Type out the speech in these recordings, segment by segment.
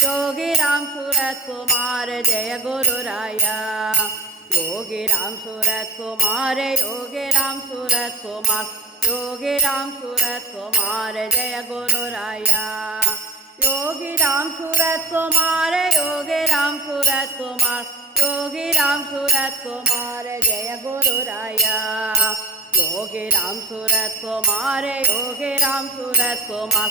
যোগি রাম সুরত কুমার জয় গুরু রায়া যোগি রাম সুরত কুমার যোগি রাম সুরত কুমার যোগি রাম সুরত কুমার জয় গুরু রায়া যোগি রাম সুরত কুমার যোগি রাম সুরত কুমার যোগি রাম সুরত কুমার জয় গুরু রায়া যোগি রাম সুরত কুমার যোগি রাম সুরত Kumar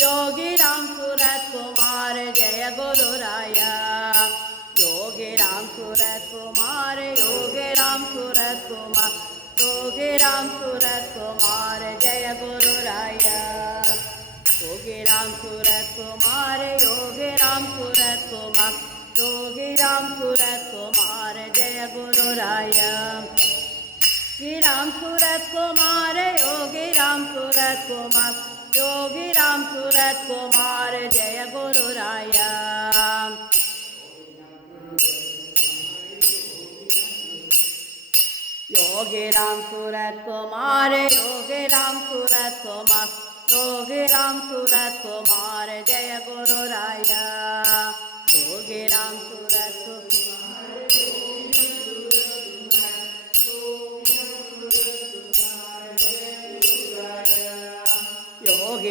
Yogi Ram Kurat Kumar Jaya Guru Raya Yogi Ram Kurat Kumar Yogi Ram Kurat Kumar Yogi Ram Kurat Kumar Jaya Guru Raya Yogi Ram Kurat Kumar Yogi Ram Kurat Kumar Yogi Ram Kurat Kumar Jaya Guru Raya Yogi Ram Kurat Kumar Yogi Ram Kurat Kumar Yogi Ram Surat Kumar जय गुरु राम योगी राम सूरत कुमार योगी राम सूरत कुमार योगी राम सूरत कुमार जय गुरु राया योगी राम सूरत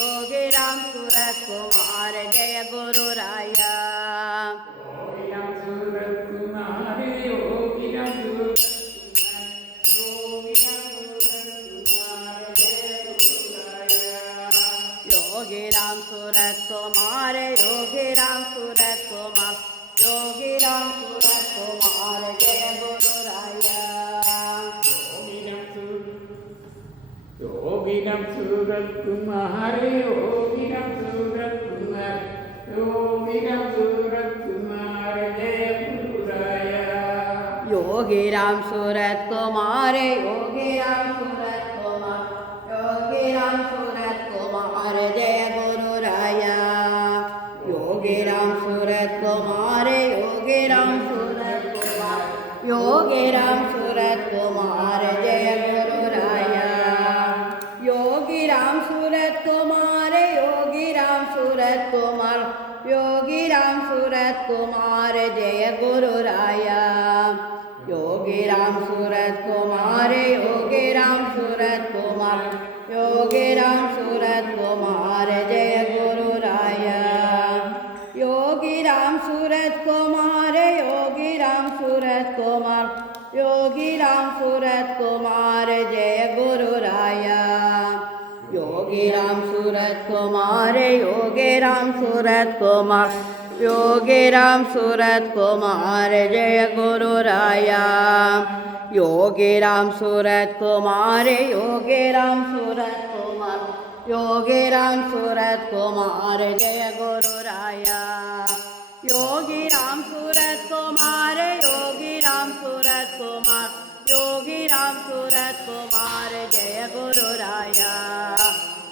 യോഗി രാം സുരകുമാര ജയ ഗുരുരായ യോഗിരാം സുരകുമാര യോഗി രാം സുരകുമാർ യോഗി രാം സുര सूरत तुम्हारे हो मेरा सूरत तुम्हार यो मेरा सूरत तुम्हार जय गुरु राया योगी राम सूरत कुमार योग সুরত কুমার যোগী রাম সুরত কুমার যোগী রাম সুরত কুমার জয় গুরু রায়া যোগী রাম সুরত কুমার যোগী রাম সুরত কুমার যোগী রাম সুরত কুমার যোগে রাম সুরত কুমার যোগে রাম সুরত কুমার জয় গুরু রায়া যোগে রাম সুরত কুমার যোগে রাম সুরত কুমার যোগে রাম সুরত কুমার জয় গুরু রায়া যোগে রাম সুরত কুমার যোগে রাম সুরত কুমার যোগে রাম সুরত কুমার জয় গুরু রায়া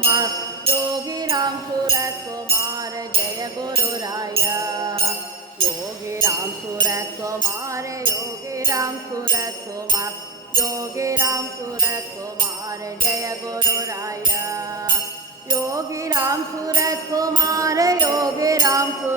குமார் யோகி ராம் சூரத் குமார் ஜெய குரு யோகி ராம் சூரத் குமார் யோகி ராம் சூரத் குமார் யோகி ராம் சூரத் குமார் ஜெய குரு யோகி ராம் சூரத் குமார் யோகி ராம் சூரத்